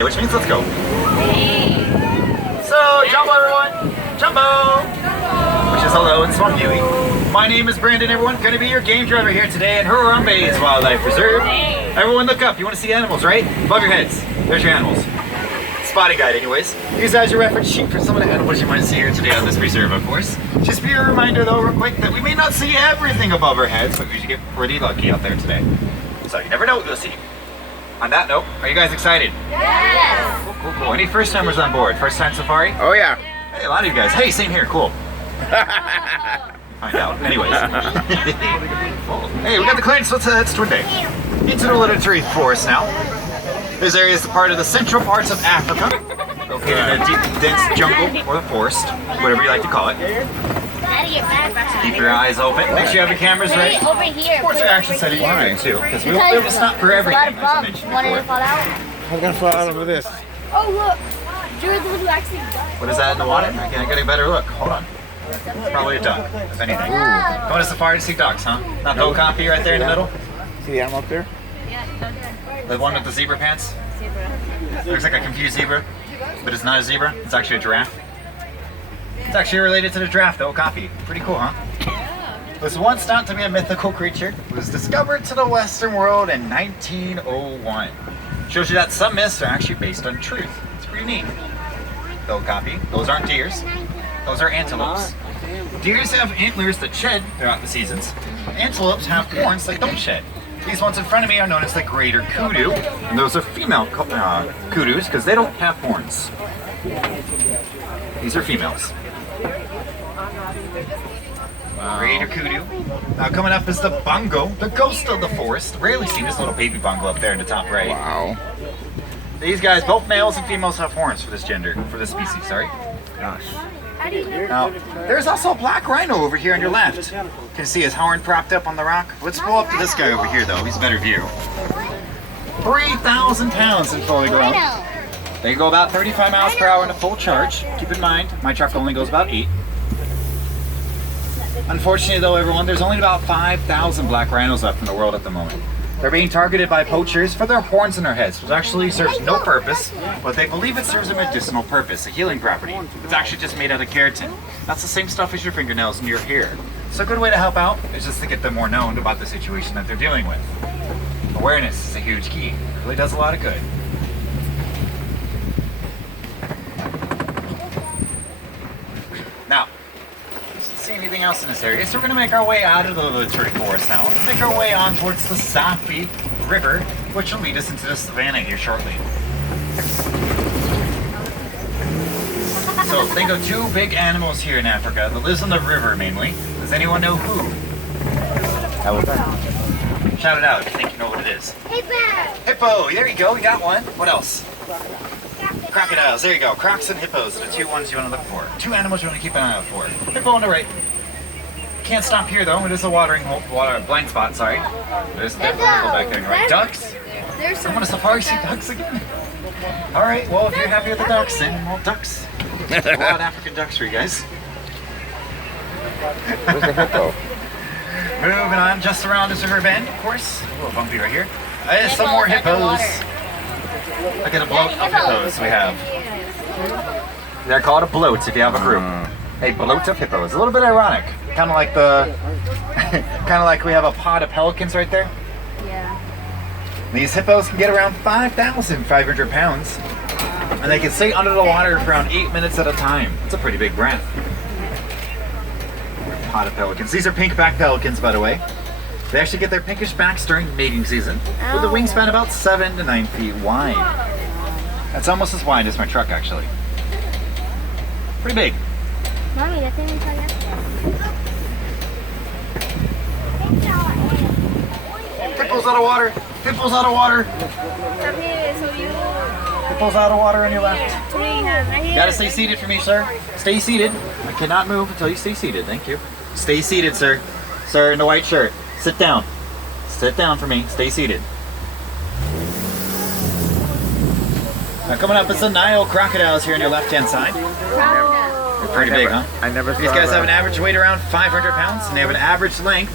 Which means let's go. So, jumbo everyone! Jumbo! Which is hello in Swahili. My name is Brandon, everyone. Going to be your game driver here today at Harambe's Wildlife Reserve. Everyone look up. You want to see animals, right? Above your heads. There's your animals. Spotting guide anyways. Use that as your reference sheet for some of the animals you might see here today on this reserve, of course. Just be a reminder though, real quick, that we may not see everything above our heads, but we should get pretty lucky out there today. So you never know what you'll see. On that note, are you guys excited? Yes! Cool, cool. Any first timers on board? First time safari? Oh yeah. Hey, a lot of you guys. Hey, same here. Cool. Find out. Anyways. Hey, we got the clearance. Let's twin day. Into the literary forest now. This area is part of the central parts of Africa, located in a deep, dense jungle or the forest, whatever you like to call it. Keep your eyes open. Make sure you have your cameras ready. Over here. Sports are action setting too, because we won't be able to stop for everything, as I mentioned before. I'm gonna fall out over this. Oh look, you're the little actually duck. What is that in the water? I can't get a better look. Hold on. It's probably a duck, if anything. Going to safari to see ducks, huh? Not no copy right there in the middle? See the animal up there? The one with the zebra pants? Looks like a confused zebra, but it's not a zebra. It's actually a giraffe. It's actually related to the giraffe, though. Copy. Pretty cool, huh? It was once thought to be a mythical creature. It was discovered to the Western world in 1901. Shows you that some myths are actually based on truth. It's pretty neat. Though copy. Those aren't deers. Those are antelopes. Deers have antlers that shed throughout the seasons. Antelopes have horns that don't shed. These ones in front of me are known as the greater kudu, and those are female kudus because they don't have horns. These are females. Wow. Greater kudu. Now coming up is the bongo, the ghost of the forest. Rarely seen this little baby bongo up there in the top right. Wow. These guys, both males and females, have horns for this species, sorry. Gosh. Now, there's also a black rhino over here on your left. Can you see his horn propped up on the rock? Let's pull up to this guy over here though, he's a better view. 3,000 pounds in fully grown. They go about 35 miles per hour in a full charge. Keep in mind, my truck only goes about 8. Unfortunately though, everyone, there's only about 5,000 black rhinos left in the world at the moment. They're being targeted by poachers for their horns in their heads, which actually serves no purpose, but they believe it serves a medicinal purpose, a healing property. It's actually just made out of keratin. That's the same stuff as your fingernails and your hair. So a good way to help out is just to get them more known about the situation that they're dealing with. Awareness is a huge key. It really does a lot of good. Now, see anything else in this area, so we're going to make our way out of the literary forest now. Let's make our way on towards the Safi River, which will lead us into the Savannah here shortly. So think of two big animals here in Africa that lives on the river mainly. Does anyone know who? Shout it out if you think you know what it is. Hippo. Hippo, there you go, we got one. What else? Crocodiles, there you go. Crocs and hippos are the two ones you want to look for. Two animals you want to keep an eye out for. Hippo on the right. Can't stop here though. It is a blind spot, sorry. There's definitely a hippo back there on your right. Ducks? I want to safari see ducks again. Alright, well if you're happy with the ducks, then well, ducks. A lot of African ducks for you guys. Where's the hippo? Moving on, just around this river bend, of course. A little bumpy right here. There's some more hippos. Look at the bloat of hippos we have. They're called a bloat if you have a group. A bloat of hippos. A little bit ironic. Kind of like we have a pod of pelicans right there. Yeah. These hippos can get around 5,500 pounds. And they can stay under the water for around 8 minutes at a time. That's a pretty big breath. Pod of pelicans. These are pink-backed pelicans, by the way. They actually get their pinkish backs during mating season, with a wingspan about 7 to 9 feet wide. That's almost as wide as my truck, actually. Pretty big. Mommy, that's even Hippos out of water! Hippos out of water! Hippos out of water on your left. You gotta stay seated for me, sir. Stay seated. I cannot move until you stay seated. Thank you. Stay seated, sir. Sir in the white shirt. Sit down. Sit down for me. Stay seated. Now coming up is the Nile Crocodiles here on your left-hand side. They're pretty big, huh? I never saw These guys that. have an average weight around 500 pounds, and they have an average length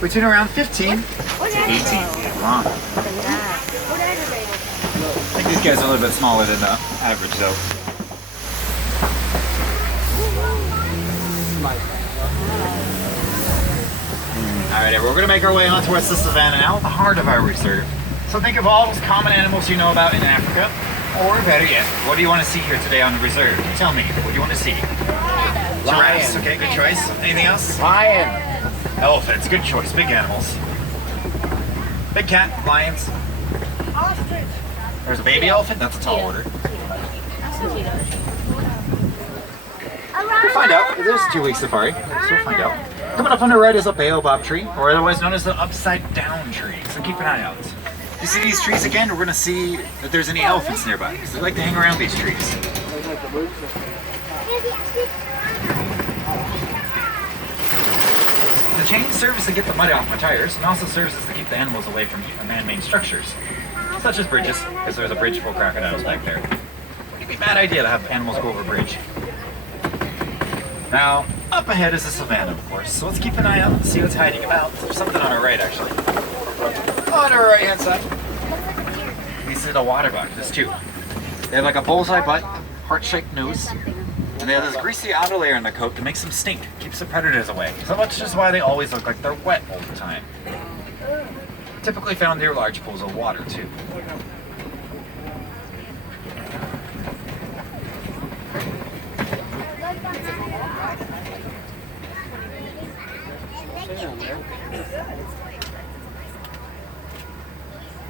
between around 15 to 18 feet long. think these guys are a little bit smaller than the average though. Alright, we're going to make our way on towards the savannah now, the heart of our reserve. So think of all those common animals you know about in Africa, or better yet, what do you want to see here today on the reserve? Tell me, what do you want to see? Giraffes, okay, good choice. Anything else? Lion. Elephants, good choice, big animals. Big cat, lions. Ostrich. There's a baby elephant, that's a tall order. We'll find out. There's a 2-week safari, so we'll find out. Coming up on the right is a Baobob tree, or otherwise known as the upside down tree, so keep an eye out. You see these trees again, we're going to see if there's any elephants nearby, because they like to hang around these trees. The chain serves to get the mud off my tires, and also serves to keep the animals away from man-made structures, such as bridges, because there's a bridge full of crocodiles back there. It'd be a bad idea to have animals go over a bridge. Now, up ahead is the savannah, of course, so let's keep an eye out and see what's hiding about. There's something on our right, actually. On our right-hand side. These are the water buck, there's 2. They have like a bullseye butt, heart-shaped nose, and they have this greasy outer layer in the coat that makes them stink, keeps the predators away. So that's just why they always look like they're wet all the time. Typically found near large pools of water, too.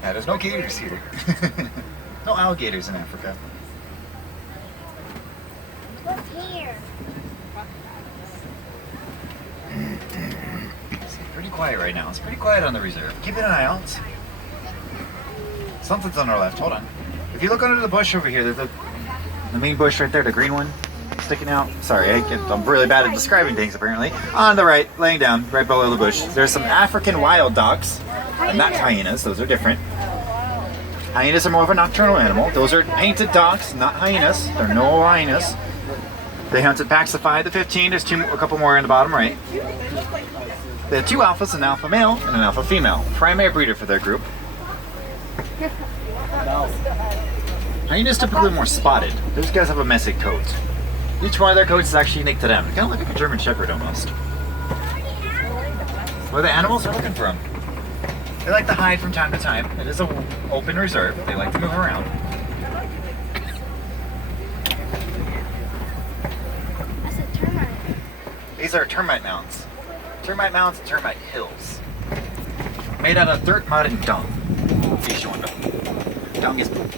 Yeah, there's no gators here. No alligators in Africa. What's here? It's pretty quiet right now. It's pretty quiet on the reserve. Keep an eye out. Something's on our left. Hold on. If you look under the bush over here, there's the main bush right there, the green one sticking out. Sorry, I'm really bad at describing things apparently. On the right, laying down, right below the bush, there's some African wild dogs. And not hyenas, those are different. Hyenas are more of a nocturnal animal. Those are painted dogs, not hyenas. They're no hyenas. They hunted packs of 5 to 15. There's a couple more in the bottom right. They have 2 alphas, an alpha male and an alpha female. Primary breeder for their group. Hyenas typically more spotted. Those guys have a messy coat. Each one of their coats is actually unique to them. They kind of look like a German Shepherd almost. Where the animals are looking for them. They like to hide from time to time. It is an open reserve. They like to move around. That's a termite. These are termite mounds. Termite mounds and termite hills. Made out of dirt, mud, and dung. He's showing them. Dung is poop.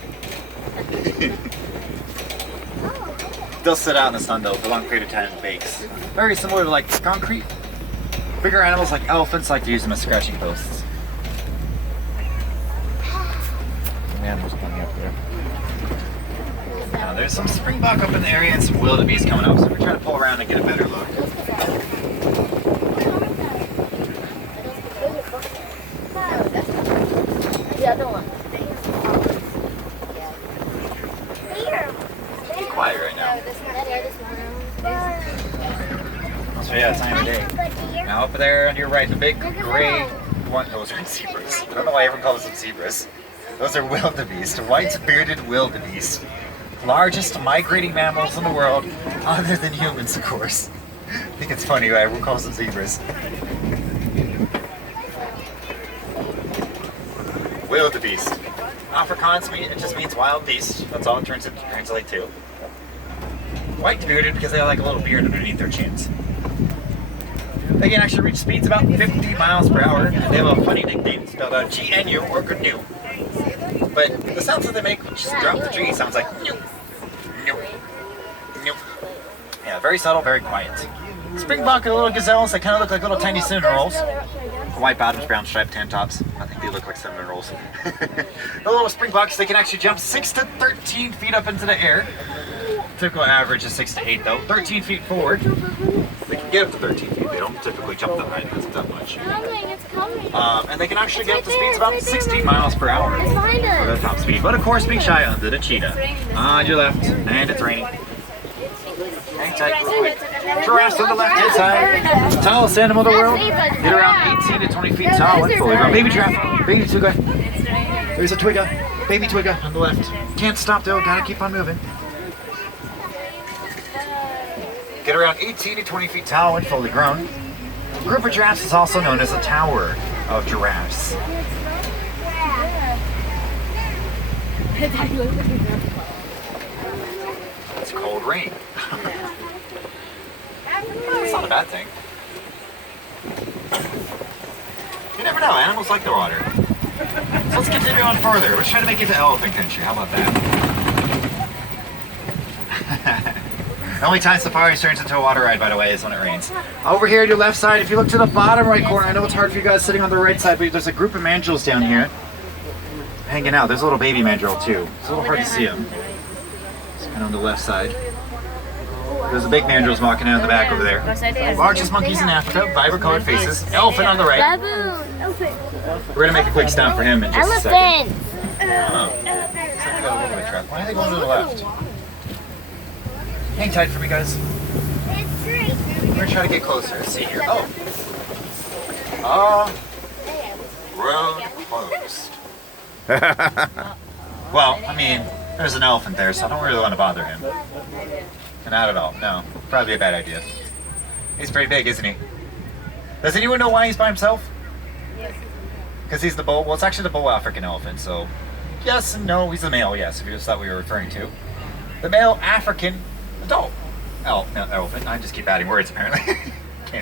They'll sit out in the sun though for a long period of time and bakes. Very similar to like concrete. Bigger animals like elephants like to use them as scratching posts. Animals coming up there. Now there's some springbok up in the area and some wildebeest coming up, so we're trying to pull around and get a better look. The other one. It's pretty quiet right now. So yeah, time of day. Now up there on your right, the big gray one, those aren't zebras. I don't know why everyone calls them zebras. Those are wildebeest, white bearded wildebeest. Largest migrating mammals in the world, other than humans, of course. I think it's funny why everyone calls them zebras. Wildebeest. Afrikaans, it just means wild beast. That's all it translates to. White bearded because they have like a little beard underneath their chins. They can actually reach speeds about 50 miles per hour. They have a funny nickname spelled out GNU or GNU. But the sounds that they make when you just drop the tree sounds like new, new, new. Yeah, very subtle, very quiet. Springbok and little gazelles, they kind of look like little tiny cinnamon rolls. White bottoms, brown striped tan tops. I think they look like cinnamon rolls. The little springboks, they can actually jump 6 to 13 feet up into the air. Typical average is 6 to 8 though. 13 feet forward. They can get up to 13 feet. They don't typically jump that high because it's that much. And they can actually get up to speeds about 16 miles per hour for their top speed. But of course, being shy under the cheetah. On your left, and it's raining. Hang tight real quick. Giraffes on the left-hand side. Tallest animal in the world. Get around 18 to 20 feet tall and fully grown. Baby giraffe. Baby twiga. There's a twiga. Baby Twigga on the left. Can't stop though, gotta keep on moving. Get around 18 to 20 feet tall and fully grown. A group of giraffes is also known as a tower of giraffes. It's cold rain. That's not a bad thing. You never know, animals like the water. So let's continue on further. Let's try to make it to elephant country. How about that? The only time safaris turns into a water ride, by the way, is when it rains. Over here on your left side, if you look to the bottom right corner, I know it's hard for you guys sitting on the right side, but there's a group of mandrills down here hanging out. There's a little baby mandrill too. It's a little hard to see them. And on the left side, there's a big mandrills walking out in the back over there. Largest monkeys in Africa, vibrant colored faces. Elephant on the right. Baboon. Elephant. We're gonna make a quick stop for him in just a second. Elephant. Why are they going to the left? Hang tight for me, guys. We're gonna try to get closer. Let's see here. Oh. Road closed. Well, I mean, there's an elephant there, so I don't really want to bother him. Not at all. No. Probably a bad idea. He's pretty big, isn't he? Does anyone know why he's by himself? Yes. Because he's the bull. Well, it's actually the bull African elephant, so yes and no. He's the male, yes, if you just thought we were referring to. The male African adult elephant. I just keep adding words, apparently.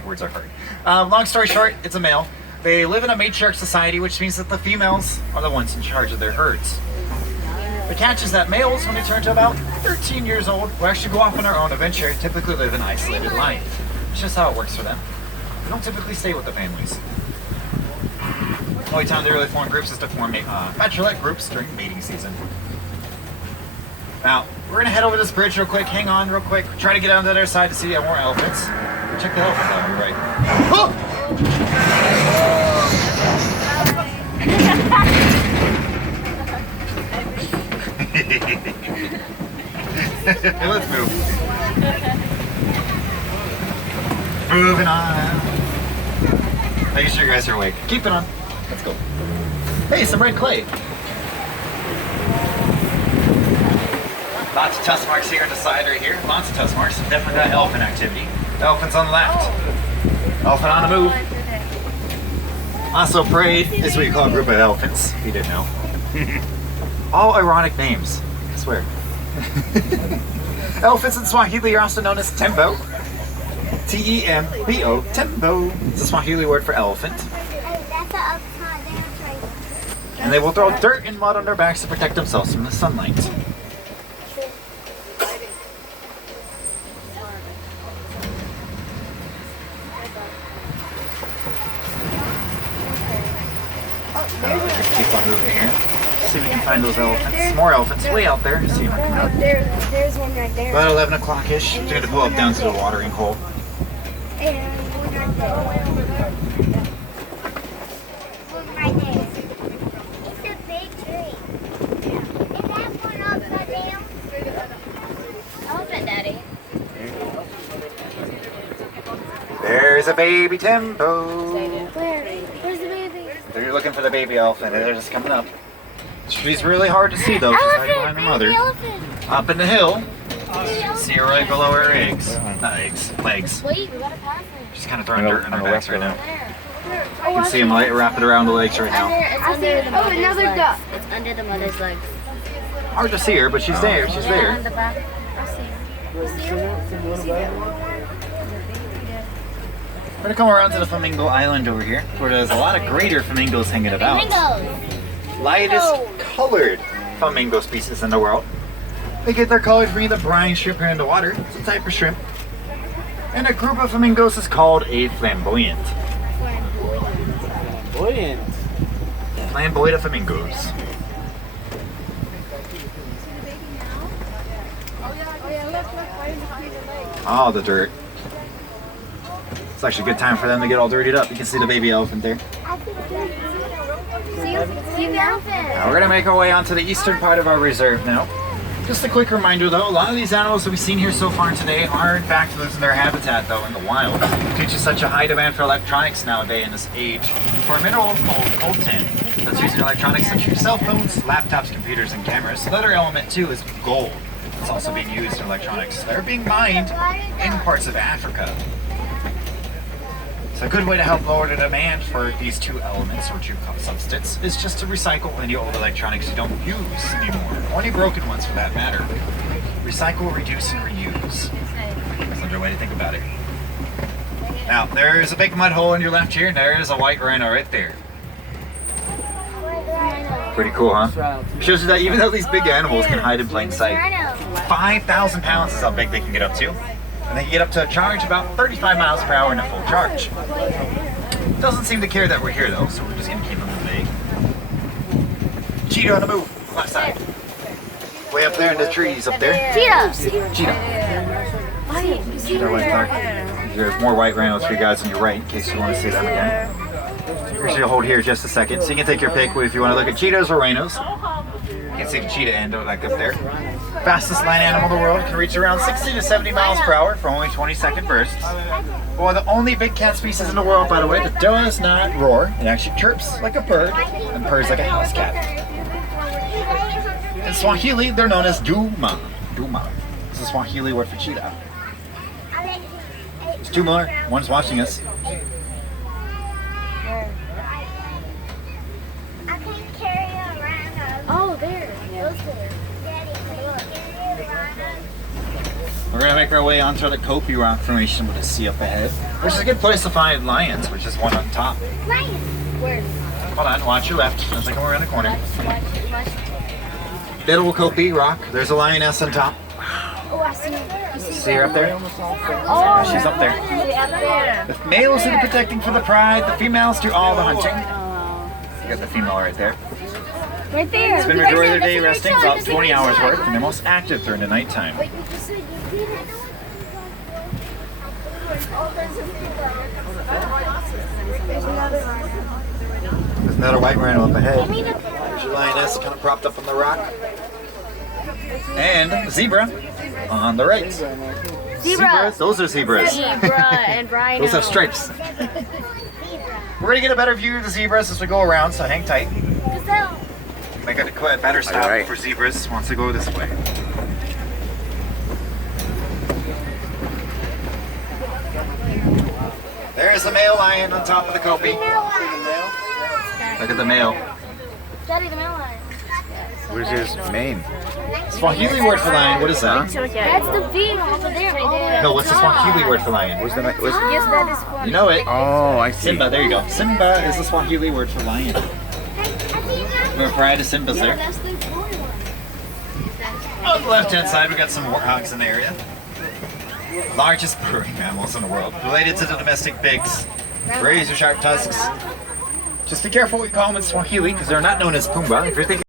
Words are hard. Long story short, it's a male. They live in a matriarch society, which means that the females are the ones in charge of their herds. The catch is that males, when they turn to about 13 years old, will actually go off on their own adventure and typically live an isolated life. It's just how it works for them. They don't typically stay with the families. The only time they really form groups is to form bachelorette groups during mating season. Now, we're going to head over this bridge real quick. Hang on real quick. Try to get on the other side to see more elephants. Check the elephant out, right. Oh! Let's move. Moving on. Making sure you guys are awake. Keep it on. Let's go. Hey, some red clay. Lots of tusk marks here on the side right here. Lots of tusk marks. Definitely got elephant activity. Elephant's on the left. Elephant on the move. Also parade is what you call a group of elephants, if you didn't know. All ironic names, I swear. Elephants in Swahili are also known as tembo. T-E-M-B-O, tembo. It's a Swahili word for elephant. And they will throw dirt and mud on their backs to protect themselves from the sunlight. Keep on moving here. See if we can find those elephants. More elephants way out there. See them coming up. There's one right there. About 11 o'clock-ish. We're going to pull up down to the watering hole. And one right there. One right there. It's a big tree. Is that one upside down? Elephant Daddy. There's a baby tembo. Where? Where's the baby? They're looking for the baby elephant. They're just coming up. She's really hard to see though. She's hiding behind her mother. Up in the hill. See her right below her eggs. Not eggs, legs. Wait, we gotta pass her. She's kind of throwing dirt on her backs right now. You can see them wrapping around the legs right now. Oh, another duck. It's under the mother's legs. Hard to see her, but she's there. She's there. On the back. We're gonna come around to the Flamingo Island over here, where there's a lot of greater flamingos hanging about. Lightest colored flamingo species in the world. They get their color from either brine shrimp here in the water, it's a type of shrimp. And a group of flamingos is called a flamboyant. Flamboyant flamingos. Oh, the dirt. It's actually a good time for them to get all dirtied up. You can see the baby elephant there. See the elephant. Now we're gonna make our way onto the eastern part of our reserve now. Just a quick reminder though, a lot of these animals that we've seen here so far today are in fact losing their habitat though in the wild due to such a high demand for electronics nowadays in this age. For a mineral called coltan that's used in electronics such as your cell phones, laptops, computers, and cameras. Another element too is gold. It's also being used in electronics. They're being mined in parts of Africa. So a good way to help lower the demand for these two elements, or two substances, is just to recycle any old electronics you don't use anymore. Only broken ones for that matter. Recycle, reduce, and reuse. That's another way to think about it. Now, there's a big mud hole in your left here, and there's a white rhino right there. Pretty cool, huh? Shows you that even though these big animals can hide in plain sight, 5,000 pounds is how big they can get up to. And they can get up to a charge about 35 miles per hour in a full charge. Doesn't seem to care that we're here though, so we're just gonna keep them vague. Cheetah on the move, left side. Way up there in the trees up there. Cheetah. Cheetah. Cheetah right there. There's more white rhinos for you guys on your right in case you want to see them again. Here's your hold here just a second, so you can take your pick if you want to look at cheetahs or rhinos. You can see the cheetah end like up there. Fastest land animal in the world, can reach around 60 to 70 miles per hour for only 20-second bursts. Well, the only big cat species in the world, by the way, that does not roar. It actually chirps like a bird and purrs like a house cat. In Swahili, they're known as duma. Duma. It's a Swahili word for cheetah. There's two more. One's watching us. Oh, there. We're going to make our way onto the Kopi Rock Formation with a sea up ahead, which is a good place to find lions, which is one on top. Where? Hold on, watch your left as I come around the corner. Little Kopi Rock, there's a lioness on top. Oh, I see. See her up there? Oh, She's up there. up there. The males do the protecting for the pride, the females do all the hunting. You got the female right there. Right there. Spend the majority of their day resting, about 20 hours worth, and they're most active during the nighttime. There's another white rhino up ahead. There's your lioness kind of propped up on the rock. And a zebra on the right. Zebra. Those are zebras. Zebra and rhino. Those have stripes. We're going to get a better view of the zebras as we go around, so hang tight. Gazelle. Make a better stop Alright. for zebras once they go this way. There's the male lion on top of the Kopi. Look at the male. Daddy, the male lion. Where's his mane? Swahili word for lion, what is that? That's the female over there. No, what's the Swahili word for lion? Where's the Yes, that is for You know it. Oh, I see. Simba, there you go. Simba is the Swahili word for lion. We're a variety of Simbas there. On the left-hand side, we got some warthogs in the area. Largest bird mammals in the world, related to the domestic pigs. Razor sharp tusks. Just be careful what you call them in Swahili, because they're not known as Pumbaa. If you're thinking